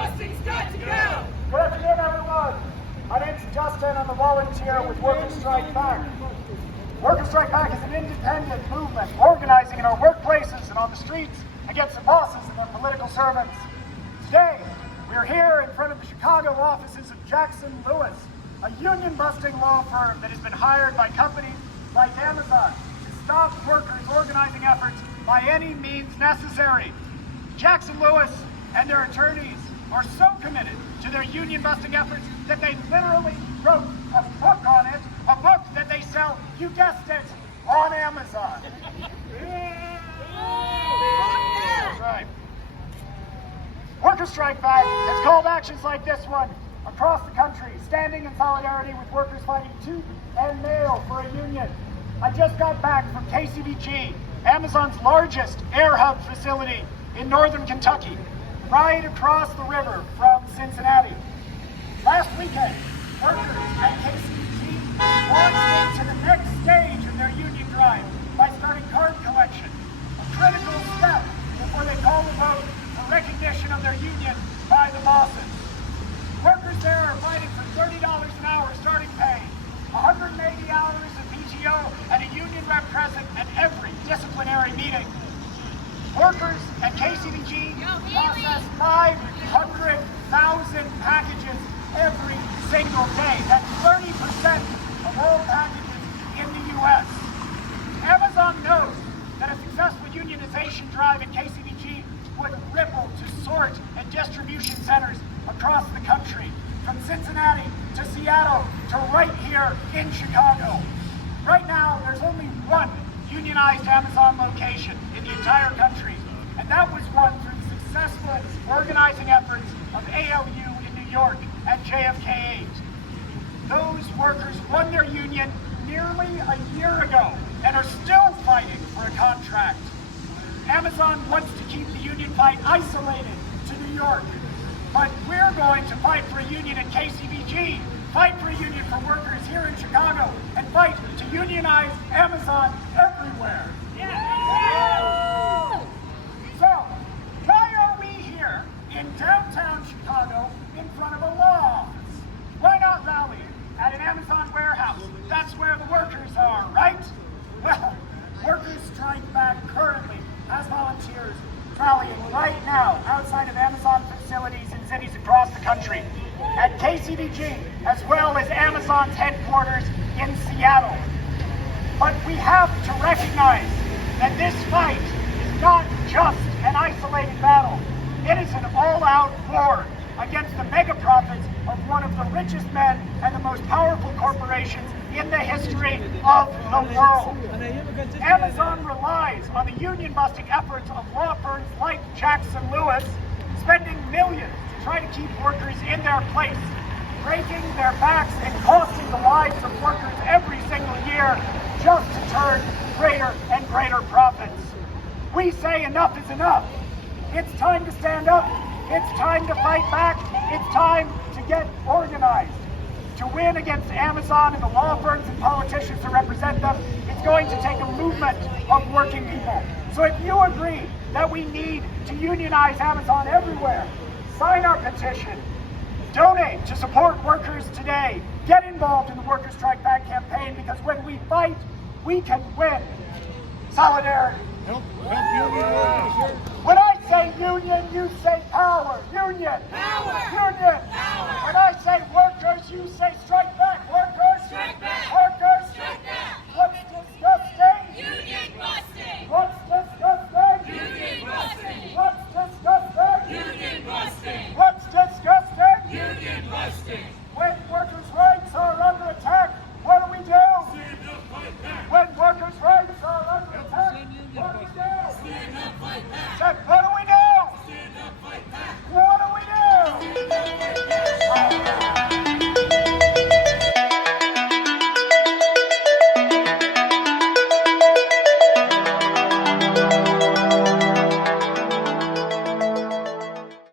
busting's got to go! Good afternoon, everyone. My name's Justin. I'm a volunteer with Workers Strike Back. Workers Strike Back is an independent movement organizing in our workplaces and on the streets against the bosses and their political servants. Today, we're here in front of the Chicago offices of Jackson Lewis, a union-busting law firm that has been hired by companies like Amazon to stop workers' organizing efforts by any means necessary. Jackson Lewis and their attorneys are so committed to their union-busting efforts that they literally wrote a book on it, a book that they sell, you guessed it, on Amazon. That's right. Workers Strike Back has called actions like this one across the country, standing in solidarity with workers fighting tooth and nail for a union. I just got back from KCVG, Amazon's largest air hub facility in northern Kentucky, right across the river from Cincinnati. Last weekend, workers at KCVG launched into the next stage of their union drive by starting card collection, a critical step before they call the vote for recognition of their union by the bosses. Workers there are fighting for $30 an hour starting pay, 180 hours of PTO, and a union rep present at every disciplinary meeting. Workers at KCVG process 500,000 packages every single day. That's 30% of all packages in the U.S. Amazon knows that a successful unionization drive at KCVG would ripple to sort and distribution centers across the country, from Cincinnati to Seattle to right here in Chicago. Right now, there's only one unionized Amazon location in the entire country, and that was won through the successful organizing efforts of ALU in New York and JFK 8. Those workers won their union nearly a year ago and are still fighting for a contract. Amazon wants to keep the union fight isolated to New York, but we're going to fight for a union at KCVG, fight for a union for workers here in Chicago, and fight to unionize Amazon everywhere. Yeah. So, why are we here in downtown Chicago in front of a law office? Why not rally at an Amazon warehouse? That's where the workers are, right? Well, Workers Strike Back currently has volunteers rallying right now outside of Amazon facilities in cities across the country, at KCVG, as well as Amazon's headquarters in Seattle. But we have to recognize that this fight is not just an isolated battle. It is an all-out war against the mega profits of one of the richest men and the most powerful corporations in the history of the world. Amazon relies on the union-busting efforts of law firms like Jackson Lewis, spending millions to try to keep workers in their place, breaking their backs and costing the lives of workers every single year just to turn greater and greater profits. We say enough is enough. It's time to stand up. It's time to fight back. It's time to get organized. To win against Amazon and the law firms and politicians that represent them, it's going to take a movement of working people. So if you agree that we need to unionize Amazon everywhere, sign our petition. Donate to support workers today. Get involved in the Workers Strike Back campaign, because when we fight, we can win. Solidarity. Help union. When I say union, you say power. Union. Power. Union. Power. When I say workers, you say